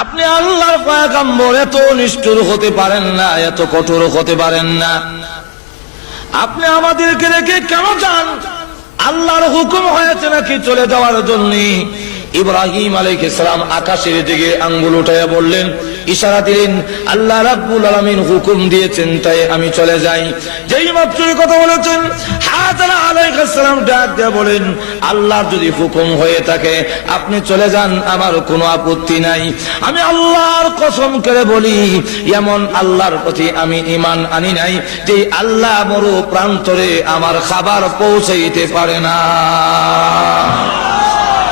আপনি আল্লাহর পয়গম্বর, এত নিষ্ঠুর হতে পারেন না, এত কঠোর হতে পারেন না। আপনি আমাদেরকে রেখে কেন চান আল্লাহর হুকুম হয়েছে নাকি চলে যাওয়ার জন্য? ইব্রাহিম আলাইহিস সালাম আকাশের দিকে আঙ্গুল উঠাইয়া বললেন, ইশারা দিলেন, আল্লাহ রাব্বুল আলামিন হুকুম দিয়েছেন, তাই আমি চলে যাই। যেই মাত্র কথা বলেছেন, হাজারা আলাইহিস সালাম ডাক দিয়ে বলেন আল্লাহর যদি হুকুম হয়ে থাকে, আপনি চলে যান, আমার কোনো আপত্তি নাই। আমি আল্লাহর কসম করে বলি, এমন আল্লাহর প্রতি আমি ইমান আনি নাই, যে আল্লাহ মরু প্রান্তরে আমার খাবার পৌঁছাইতে পারে না।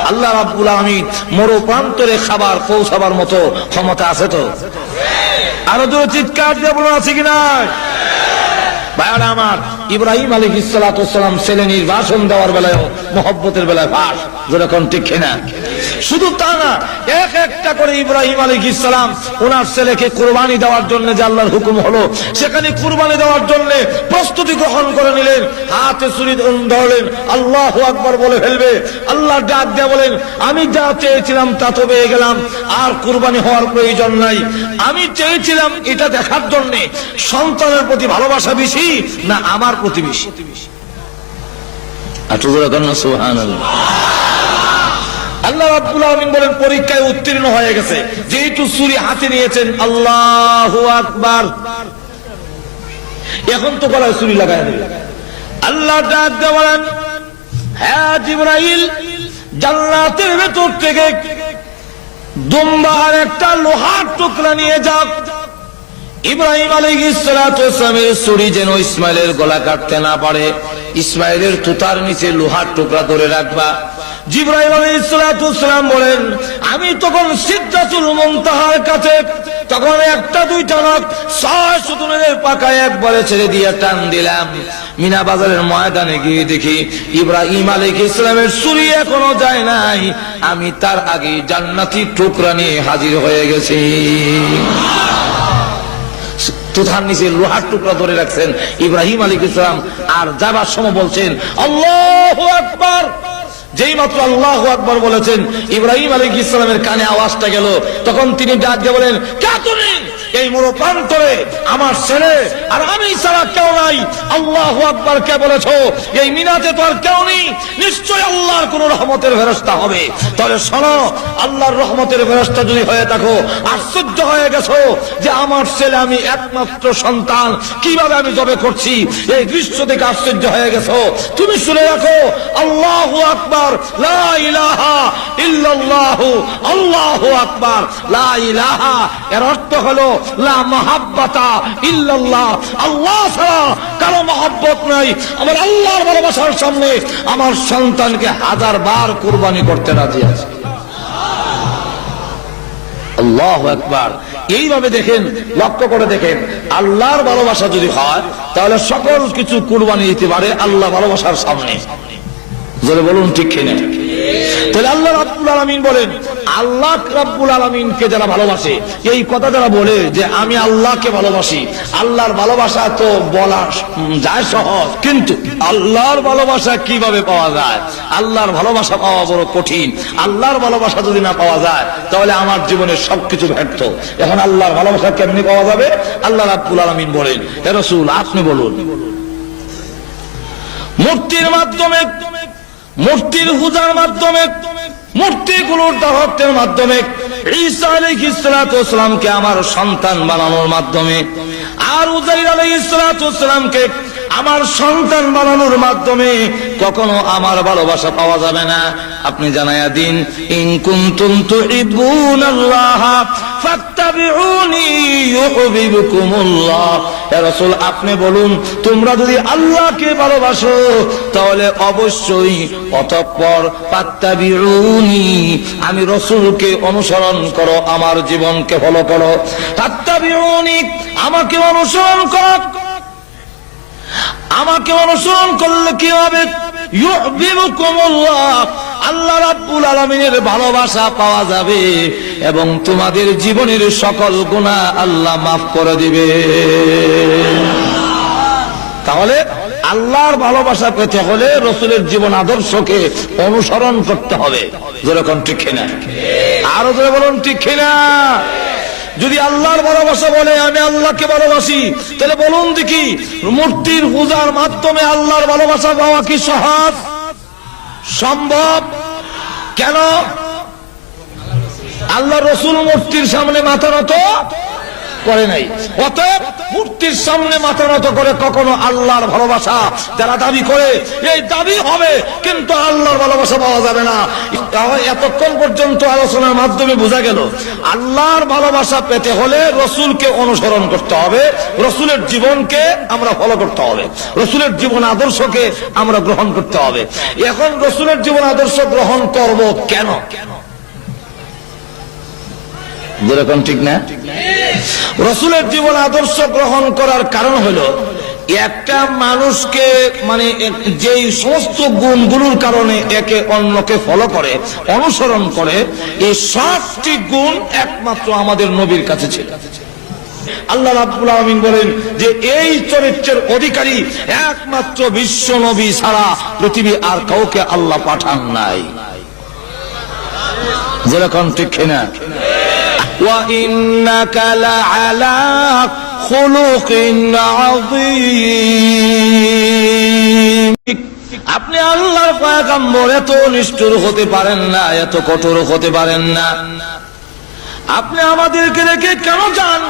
আল্লাহ রাব্বুল আলামিন মরু প্রান্তরে খাবার পৌঁছাবার মতো ক্ষমতা আছে তো? আরও দূরে চিৎকার দিয়ে বলুন, আছে কিনা ভাইয়ারা আমার, ইব্রাহিম আলী ইসালাতাম ছেলে নির্বাসন দেওয়ার বেলায় মোহব্বতের বেলায় ভাস যেরকম ঠিক না শুধু তা না, এক একটা করে ইব্রাহিম আলী ইসালাম ওনার ছেলেকে কোরবানি দেওয়ার জন্য যে আল্লাহর হুকুম হলো, সেখানে কোরবানি দেওয়ার জন্য প্রস্তুতি গ্রহণ করে নিলেন, হাতে ছুরি ধরলেন, আল্লাহ আকবর বলে ফেলবে আল্লাহ ডাক দিয়ে বলেন, আমি যা চেয়েছিলাম তা তো পেয়ে গেলাম, আর কোরবানি হওয়ার প্রয়োজন নাই। আমি চেয়েছিলাম এটা দেখার জন্য, সন্তানের প্রতি ভালোবাসা বেশি না আমার প্রতি বেশি? আল্লাহ রাব্বুল আলামিন বলেন, পরীক্ষায় উত্তীর্ণ হয়ে গেছে। যেহেতু ছুরি হাতে নিয়েছেন, আল্লাহু আকবার। এখন তো গলায় ছুরি লাগায় দেবে। আল্লাহ ডাক বলেন হ্যাঁ জিব্রাইল, জান্নাতের ভেতর থেকে দুম্বার একটা লোহার টুকরা নিয়ে ইব্রাহিম ছুরি যেন ইসমাইলের গলা কাটতে না পারে। ইসমাইলের তুতার নিচে লোহার টুকরা ধরে রাখবা। জিব্রাহিম আলাইহিসসালাম বলেন, আমি তখন সিদ্ধাতুল মুনতাহার কাছে, তখন একটা দুইটা নয় ছয় সুতনের পাকায় একবারে ছেড়ে দিয়ে টান দিলাম। মিনা বাজারের ময়দানে গিয়ে দেখি ইব্রাহিম আলাইহ ইসলামের সুরি এখনও যায় নাই। আমি তার আগে জান্নাতি টুকরা নিয়ে হাজির হয়ে গেছি। তুথার নিচে লোহার টুকরা ধরে রাখছেন ইব্রাহিম আলী ইসলাম আর যাবার সময় বলছেন, আল্লাহ আকবার! যেই মাত্র আল্লাহ আকবর বলেছেন, ইব্রাহিম আলী ইসলামের কানে আওয়াজটা গেল। তখন তিনি ডাক দিয়ে বলেন, কে তুমি? এই মরো প্রান্তরে আমার ছেলে, আর আমি ছাড়া কেউ নাই। আল্লাহ আকবর কে বলেছ? এই মিনাতে তো আর কেউ নেই। নিশ্চয় আল্লাহর কোন রহমতের ফেরস্তা হবে। তবে শোনো, আল্লাহর রহমতের ফেরস্তা যদি হয়ে থাকো, আশ্চর্য হয়ে গেছো যে আমার ছেলে, আমি একমাত্র সন্তান। কীভাবে আমি জবে করছি? এই দৃশ্য থেকে আশ্চর্য হয়ে গেছো। তুমি শুনে রাখো, আল্লাহ আকবার আল্লাহু আকবার, লা ইলাহা। এর অর্থ হলো লা ইল্লাল্লাহ। আল্লাহ ছাড়া কারও মহব্বত নাই। আমার আল্লাহর ভালোবাসার সামনে আমার সন্তানকে হাজার বার কুরবানি করতে রাজি আছে। আল্লাহ একবার এইভাবে দেখেন, লক্ষ্য করে দেখেন, আল্লাহর ভালোবাসা যদি হয়, তাহলে সকল কিছু কুরবানি দিতে পারে আল্লাহ ভালোবাসার সামনে। বলুন, ঠিক কিনা? তাহলে আল্লাহ রাব্বুল আলামিন বলেন, আল্লাহ রাব্বুল আলামিনকে যারা ভালোবাসে, এই কথা যারা বলে যে আমি আল্লাহকে ভালোবাসি, আল্লাহর ভালোবাসা তো বলা যায় সহজ, কিন্তু আল্লাহর ভালোবাসা কীভাবে পাওয়া যায়? আল্লাহর ভালোবাসা পাওয়া বড় কঠিন, আল্লাহর ভালোবাসা যদি না পাওয়া যায়, তাহলে আমার জীবনে সবকিছু ব্যর্থ। এখন আল্লাহর ভালোবাসা কেমনি পাওয়া যাবে? আল্লাহ রাব্বুল আলামিন বলেন, হে রাসূল, আপনি বলুন, মূর্তির মাধ্যমে মূর্তির পূজার মাধ্যমে, মূর্তিগুলোর দাহত্বের মাধ্যমে ঈসা আলী ইসলাতামকে আমার সন্তান বানানোর মাধ্যমে। আর উজাইর আলী ইসলাতামকে আমার সন্তান বানানোর মাধ্যমে কখনো আমার ভালোবাসা পাওয়া যাবে না। আপনি জানাইয়া দিন, ইন কুনতুম তুহিব্বুনাল্লাহ, ফাত্তাবিউনি ইউহিব্বুকুমুল্লাহ। আপনি বলুন, তোমরা যদি আল্লাহকে ভালোবাসো, তাহলে অবশ্যই অতঃপর ফাত্তাবিউনি, আমি রাসূলকে অনুসরণ করো, আমার জীবনকে ফলো করো। ফাত্তাবিউনি, আমাকে অনুসরণ করো। আমাকে অনুসরণ করলে কি হবে? আল্লাহ রাব্বুল আলামিনের ভালোবাসা পাওয়া যাবে এবং তোমাদের জীবনের সকল গুনাহ আল্লাহ মাফ করে দিবে। তাহলে আল্লাহর ভালোবাসা পেতে হলে রসুলের জীবন আদর্শকে অনুসরণ করতে হবে। যেরকম ঠিক কিনা? আরও বলুন, ঠিক কিনা? যদি আল্লাহর ভালোবাসা বলে, আমি আল্লাহকে ভালোবাসি, তাহলে বলুন দেখি, মূর্তির পূজার মাধ্যমে আল্লাহর ভালোবাসা পাওয়া কি সহজ? সম্ভব? কেন? আল্লাহ রসুল মূর্তির সামনে মাথা নত? করে নাই। অতএব মূর্তির সামনে মাথা নত করে কখনো আল্লাহর ভালোবাসা যারা দাবি করে, এই দাবি হবে, কিন্তু আল্লাহর ভালোবাসা পাওয়া যাবে না। এতক্ষণ পর্যন্ত আলোচনার মাধ্যমে বোঝা গেল, আল্লাহর ভালোবাসা পেতে হলে রসুলকে অনুসরণ করতে হবে, রসুলের জীবনকে আমরা ফলো করতে হবে, রসুলের জীবন আদর্শকে আমরা গ্রহণ করতে হবে। এখন রসুলের জীবন আদর্শ গ্রহণ করব কেন? যেরকম ঠিক না? রসুলের জীবন আদর্শ গ্রহণ করার কারণ হলো, একটা মানুষকে মানে যেই সমস্ত গুণগুলোর কারণে একে অন্যকে ফলো করে, অনুসরণ করে, এই সবটি গুণ একমাত্র আমাদের নবীর কাছে ছিল। আল্লাহ রাব্বুল আলামিন বলেন যে এই চরিত্রের অধিকারী একমাত্র বিশ্ব নবী ছাড়া পৃথিবী আর কাউকে আল্লাহ পাঠান নাই। যেরকম ঠিক কিনা وإنك لعلى خلق عظيم আপনি আল্লাহর পয়গম্বর এত নিষ্ঠুর হতে পারেন না এত কঠোর হতে পারেন না আপনি আমাদেরকে রেখে কেন যান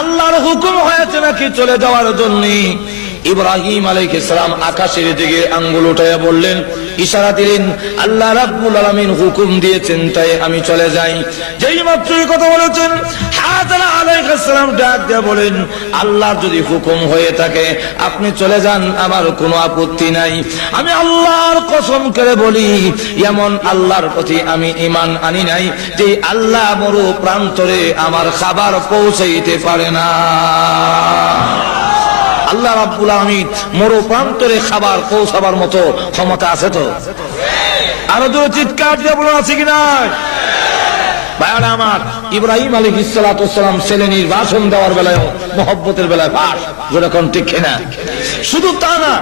আল্লাহর হুকুম হয়েছে নাকি চলে যাওয়ার জন্য ইব্রাহিম আলাইহিস সালাম আকাশের দিকে আঙ্গুল উঠাইয়া বললেন ইশারা দিলেন, আল্লাহ রাব্বুল আলামিন হুকুম দিয়েছেন, তাই আমি চলে যাই। যেই মাত্র এই কথা বলেছেন, হাজারা আলাইহিস সালাম ডাক দিয়ে বলেন আল্লাহর যদি হুকুম হয়ে থাকে, আপনি চলে যান, আমার কোনো আপত্তি নাই। আমি আল্লাহর কসম করে বলি, এমন আল্লাহর প্রতি আমি ইমান আনি নাই যে আল্লাহ মরু প্রান্তরে আমার খাবার পৌঁছাইতে পারে না। আল্লাহ রাব্বুল আলামিন মরু প্রান্তরে খাবার পৌঁছাবার মতো ক্ষমতা আছে তো? আরও তো চিৎকার দিয়ে বলুন, আছে কিনা? ভাইয়ারা আমার, ইব্রাহিম আলী ইসালাতাম ছেলে নির্বাসন দেওয়ার বেলায় মহব্বতের বেলায় পাশ যেরকম ঠিক কিনা? শুধু তা না,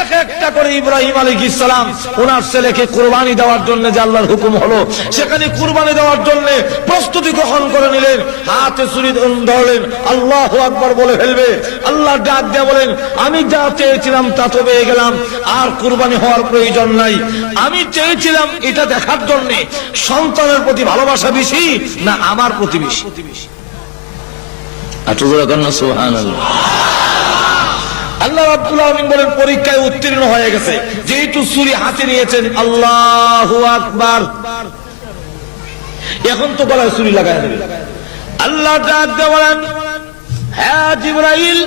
এক একটা করে ইব্রাহিম আলী ইসলাম ওনার ছেলেকে কোরবানি দেওয়ার জন্য যে আল্লাহর হুকুম হলো, সেখানে কোরবানি দেওয়ার জন্য প্রস্তুতি গ্রহণ করে নিলেন, হাতে চুরি ধরলেন, আল্লাহ আকবর বলে ফেলবে, আল্লাহ ডাক দিয়ে বলেন, আমি যা চেয়েছিলাম তা তো পেয়ে গেলাম, আর কোরবানি হওয়ার প্রয়োজন নাই। আমি চেয়েছিলাম এটা দেখার জন্য, সন্তানের প্রতি ভালোবাসা বেশি না আমার প্রতি বেশি? আল্লাহ আব্দুল আলমিন বলেন, পরীক্ষায় উত্তীর্ণ হয়ে গেছে। যেহেতু হাতে নিয়েছেন, আল্লাহ আকবার। এখন তো লাগাই দেবে। আল্লাহ ডাক বলেন হ্যাঁ জিব্রাইল,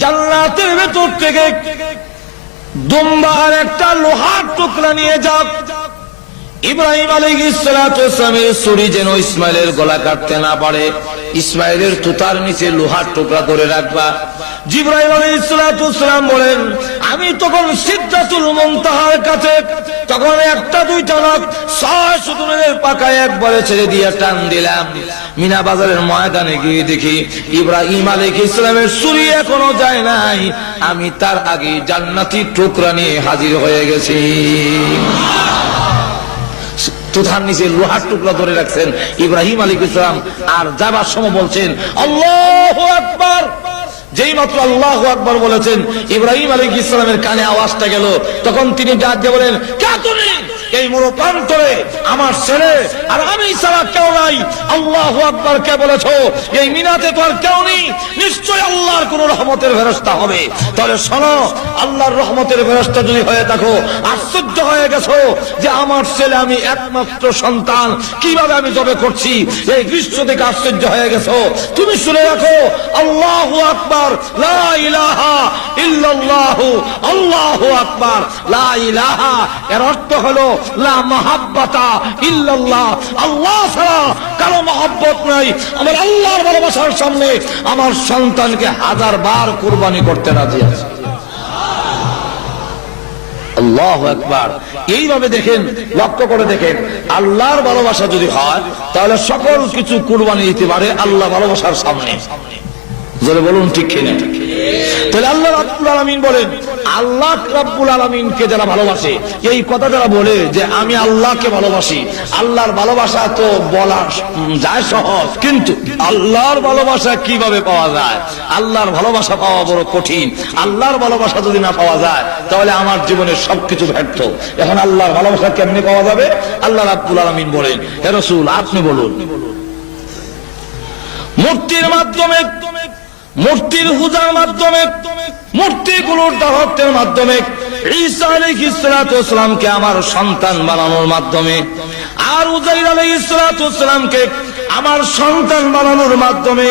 জান্নাতের ভেতর থেকে দুম্বার একটা লোহার টুকরা নিয়ে যাক ইব্রাহিম আলী ইসলামের ছুরি যেন ইসমাইলের গলা কাটতে না পারে। ইসমাইলের তুতার নিচে লোহার টুকরা করে রাখবা। জিব্রাহিম আলী ইসলাম বলেন, আমি তখন সিদ্ধাতুল মন্তাহার কাছে, তখন একটা দুইটা লোক ছয় পাকায় একবারে ছেড়ে দিয়ে টান দিলাম। মিনা বাজারের ময়দানে গিয়ে দেখি, ইব্রাহিম আলী ইসলামের সুরি এখনও যায় নাই। আমি তার আগে জান্নাতি টুকরা নিয়ে হাজির হয়ে গেছি। তুথার নিচে লোহার টুকরা ধরে রাখছেন। ইব্রাহিম আলী ইসলাম আর যাবার সময় বলছেন, আল্লাহ আকবার! যেই মাত্র আল্লাহ আকবর বলেছেন, ইব্রাহিম আলী ইসলামের কানে আওয়াজটা গেল। তখন তিনি ডাক দিয়ে বলেন এই মরো প্রান্তরে আমার ছেলে, আর আমি ছাড়া কেউ নাই। আল্লাহ আকবর কে বলেছ? এই মিনাতে তো আর কেউ নেই। নিশ্চয় আল্লাহর কোন রহমতের ফেরস্তা হবে। তাহলে শোনো, আল্লাহর রহমতের ফেরস্তা যদি হয়ে থাকো, আশ্চর্য হয়ে গেছো যে আমার ছেলে, আমি একমাত্র সন্তান। কীভাবে আমি জবে করছি? এই গ্রীষ্ম থেকে আশ্চর্য হয়ে গেছো। তুমি শুনে রাখো, আল্লাহ আকবর আল্লাহ আকবর, লা ইলাহা। এর অর্থ হলো কারও মহব্বত নাই। আমার আল্লাহর ভালোবাসার সামনে আমার সন্তানকে হাজার বার কুরবানি করতে রাজি আছে। আল্লাহ একবার এইভাবে দেখেন, লক্ষ্য করে দেখেন, আল্লাহর ভালোবাসা যদি হয়, তাহলে সকল কিছু কুরবানি দিতে পারে আল্লাহ ভালোবাসার সামনে। বলুন, ঠিক কিনা? তাহলে আল্লাহ রাব্বুল আলামিন বলেন, আল্লাহ রাব্বুল আলামিনকে যারা ভালোবাসে, এই কথা যারা বলে যে আমি আল্লাহকে ভালোবাসি, আল্লাহর ভালোবাসা তো বলা যায় সহজ, কিন্তু আল্লাহর ভালোবাসা কীভাবে পাওয়া যায়? আল্লাহর ভালোবাসা পাওয়া বড় কঠিন, আল্লাহর ভালোবাসা যদি না পাওয়া যায়, তাহলে আমার জীবনের সবকিছু ব্যর্থ। এখন আল্লাহর ভালোবাসা কেমনে পাওয়া যাবে? আল্লাহ রাব্বুল আলামিন বলেন, হে আপনি বলুন মূর্তির মাধ্যমে মূর্তির পূজার মাধ্যমে, মূর্তিগুলোর দাহত্বের মাধ্যমে ঈসা আলাইহিস সালাতু আমার সন্তান বানানোর মাধ্যমে, আর উজাইর ইসলাতামকে আমার সন্তান বানানোর মাধ্যমে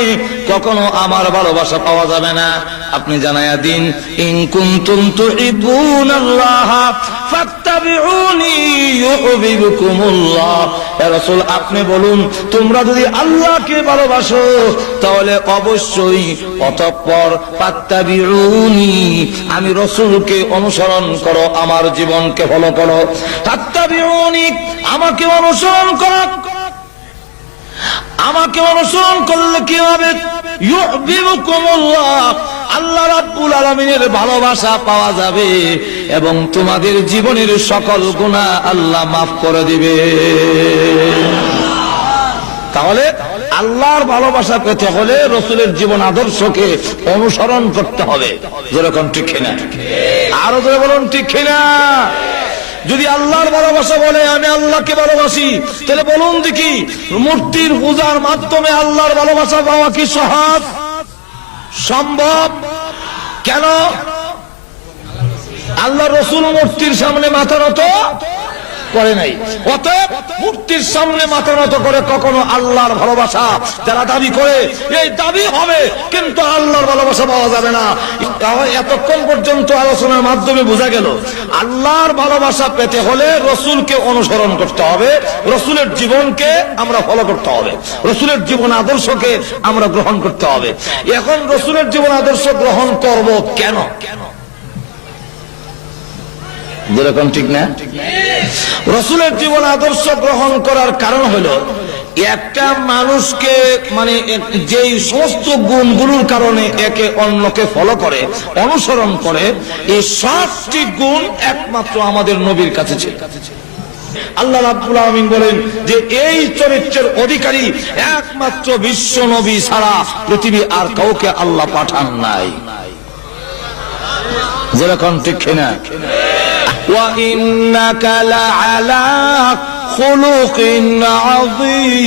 কখনো আমার ভালোবাসা পাওয়া যাবে না। আপনি জানায়া দিন, ইন কুনতুম তুহিব্বুনাল্লাহ ফাত্তাবিউনি ইউহিব্বুকুমুল্লাহ হে রাসূল, আপনি বলুন, তোমরা যদি আল্লাহকে ভালোবাসো, তাহলে অবশ্যই অতঃপর ফাত্তাবিউনি, আমি রসুলকে অনুসরণ করো, আমার জীবনকে ফলো করো। ফাত্তাবিউনি, আমাকে অনুসরণ করো। আমাকে অনুসরণ করলে কি হবে? আল্লাহ রাব্বুল আলামিনের ভালোবাসা পাওয়া যাবে এবং তোমাদের জীবনের সকল গুনাহ আল্লাহ মাফ করে দিবে। তাহলে আল্লাহর ভালোবাসা পেতে হলে রসুলের জীবন আদর্শকে অনুসরণ করতে হবে। যেরকম ঠিক কিনা? আরও ধরে বলুন, ঠিক কিনা? যদি আল্লাহর ভালোবাসা বলে, আমি আল্লাহকে ভালোবাসি, তাহলে বলুন দেখি, মূর্তির পূজার মাধ্যমে আল্লাহর ভালোবাসা পাওয়া কি সহজ? সম্ভব? কেন? আল্লাহ রসুল মূর্তির সামনে মাথা নত? করে নাই। অতএব মূর্তির সামনে মাথা নত করে কখনো আল্লাহর ভালোবাসা যারা দাবি করে, এই দাবি হবে, কিন্তু আল্লাহর ভালোবাসা পাওয়া যাবে না। এতক্ষণ পর্যন্ত আলোচনার মাধ্যমে বোঝা গেল, আল্লাহর ভালোবাসা পেতে হলে রসুলকে অনুসরণ করতে হবে, রসুলের জীবনকে আমরা ফলো করতে হবে, রসুলের জীবন আদর্শকে আমরা গ্রহণ করতে হবে। এখন রসুলের জীবন আদর্শ গ্রহণ করব কেন? যেরকম ঠিক না? রসুলের জীবন আদর্শ গ্রহণ করার কারণ হলো, একটা মানুষকে মানে যেই সমস্ত গুণগুলোর কারণে একে অন্যকে ফলো করে, অনুসরণ করে, এই সবটি গুণ একমাত্র আমাদের নবীর কাছে ছিল। আল্লাহ রাব্বুল আলামিন বলেন যে এই চরিত্রের অধিকারী একমাত্র বিশ্ব নবী ছাড়া পৃথিবী আর কাউকে আল্লাহ পাঠান নাই। যেরকম ঠিক কিনা وإنك لعلى خلق عظيم.